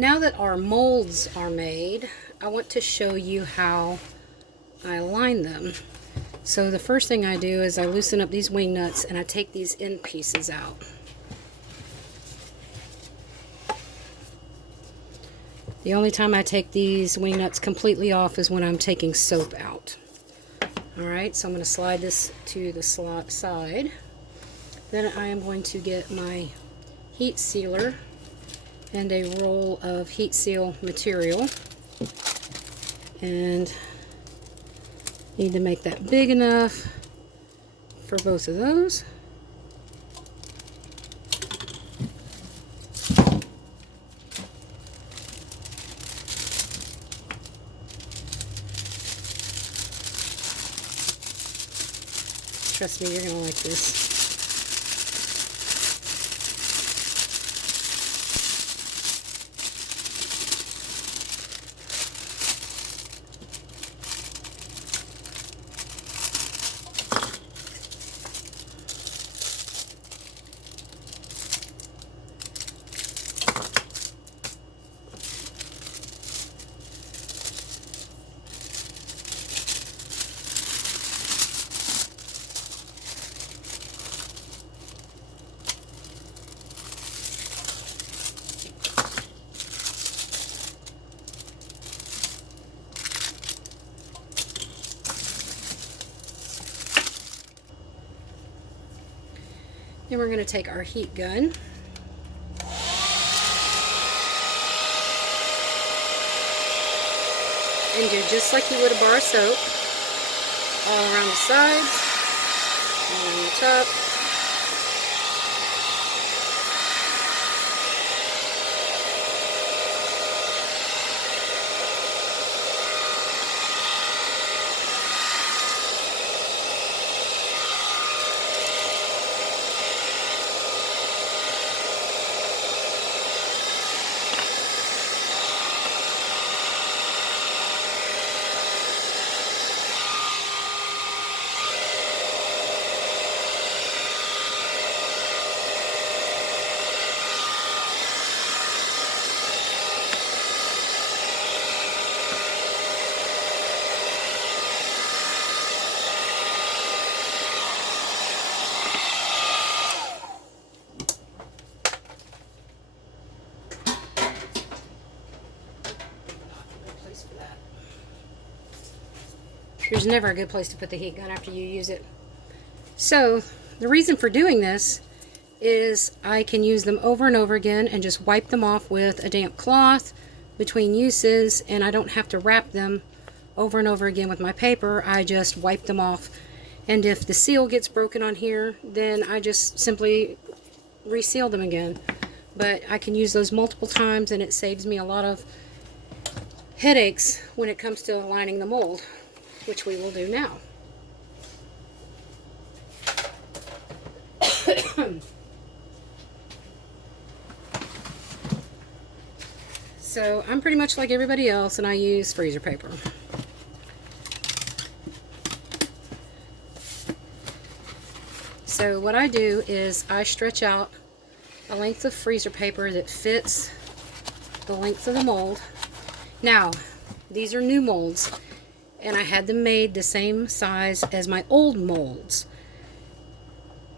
Now that our molds are made, I want to show you how I align them. So the first thing I do is I loosen up these wing nuts and I take these end pieces out. The only time I take these wing nuts completely off is when I'm taking soap out. Alright, so I'm going to slide this to the side. Then I am going to get my heat sealer and a roll of heat seal material, and need to make that big enough for both of those. Trust me, you're going to like this. Then we're going to take our heat gun and do just like you would a bar of soap, all around the sides, all around the top. There's never a good place to put the heat gun after you use it. So the reason for doing this is I can use them over and over again and just wipe them off with a damp cloth between uses, and I don't have to wrap them over and over again with my paper. I just wipe them off, and if the seal gets broken on here, then I just simply reseal them again. But I can use those multiple times, and it saves me a lot of headaches when it comes to aligning the mold, which we will do now. So I'm pretty much like everybody else, and I use freezer paper. So what I do is I stretch out a length of freezer paper that fits the length of the mold. Now, these are new molds, and I had them made the same size as my old molds,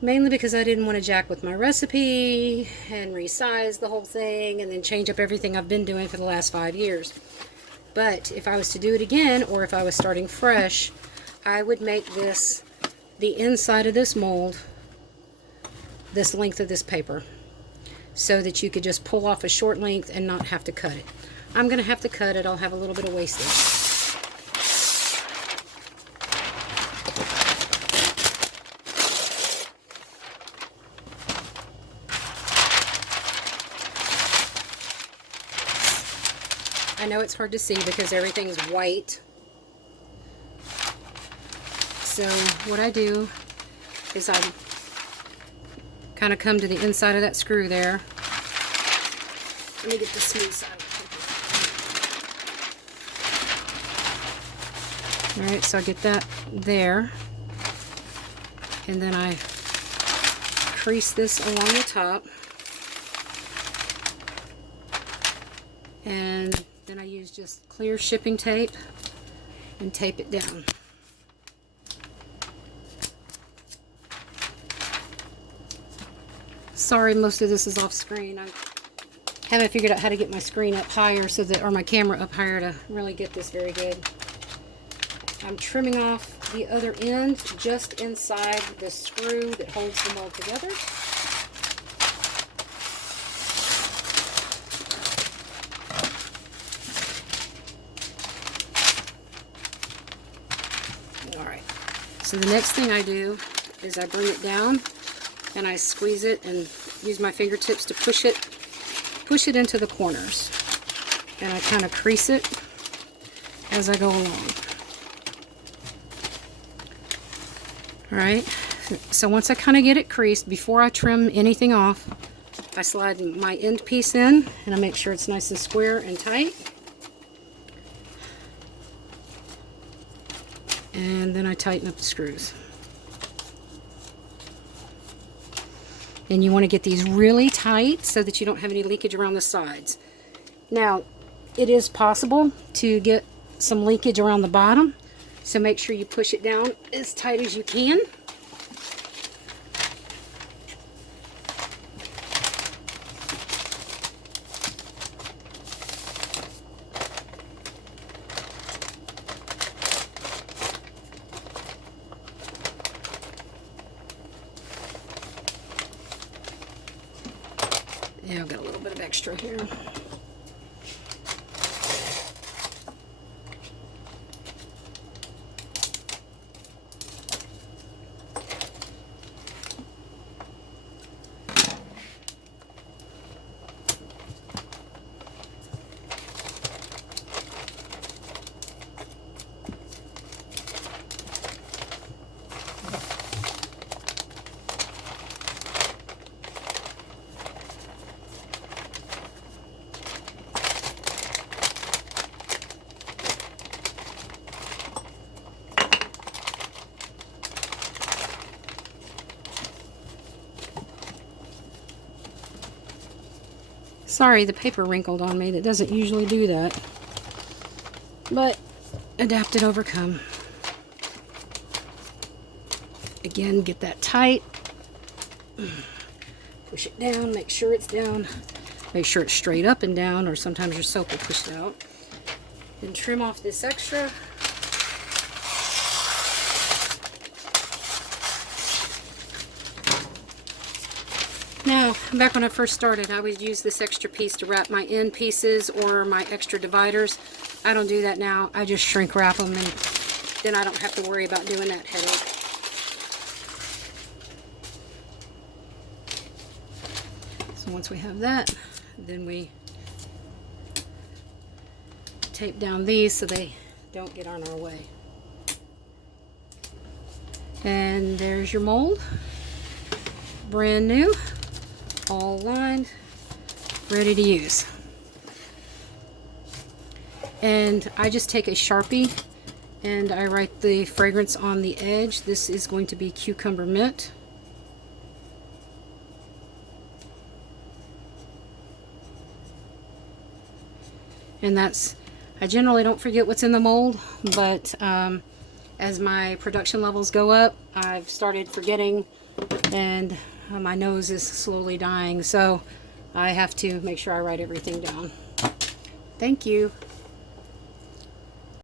mainly because I didn't want to jack with my recipe and resize the whole thing and then change up everything I've been doing for the last 5 years. But if I was to do it again, or if I was starting fresh, I would make this, the inside of this mold, this length of this paper, so that you could just pull off a short length and not have to cut it. I'm going to have to cut it. I'll have a little bit of wastage. I know it's hard to see because everything's white. So what I do is I kind of come to the inside of that screw there. Let me get the smooth side. Alright, so I get that there. And then I crease this along the top. And then I use just clear shipping tape and tape it down. Sorry, most of this is off screen. I haven't figured out how to get my screen up higher so that, or my camera up higher to really get this very good. I'm trimming off the other end just inside the screw that holds the mold together. Alright, so the next thing I do is I bring it down and I squeeze it and use my fingertips to push it into the corners. And I kind of crease it as I go along. Alright, so once I kind of get it creased, before I trim anything off, I slide my end piece in and I make sure it's nice and square and tight. And then I tighten up the screws. And you want to get these really tight so that you don't have any leakage around the sides. Now, it is possible to get some leakage around the bottom, so make sure you push it down as tight as you can. Yeah, I've got a little bit of extra here. Sorry, the paper wrinkled on me. That doesn't usually do that. But adapt and overcome. Again, get that tight. Push it down, make sure it's down. Make sure it's straight up and down, or sometimes your soap will push it out. Then trim off this extra. Now, back when I first started, I would use this extra piece to wrap my end pieces or my extra dividers. I don't do that now. I just shrink wrap them, and then I don't have to worry about doing that headache. So once we have that, then we tape down these so they don't get on our way. And there's your mold. Brand new. All lined, ready to use. And I just take a Sharpie and I write the fragrance on the edge. This is going to be cucumber mint. And that's, I generally don't forget what's in the mold, but as my production levels go up, I've started forgetting, and my nose is slowly dying, so I have to make sure I write everything down. Thank you.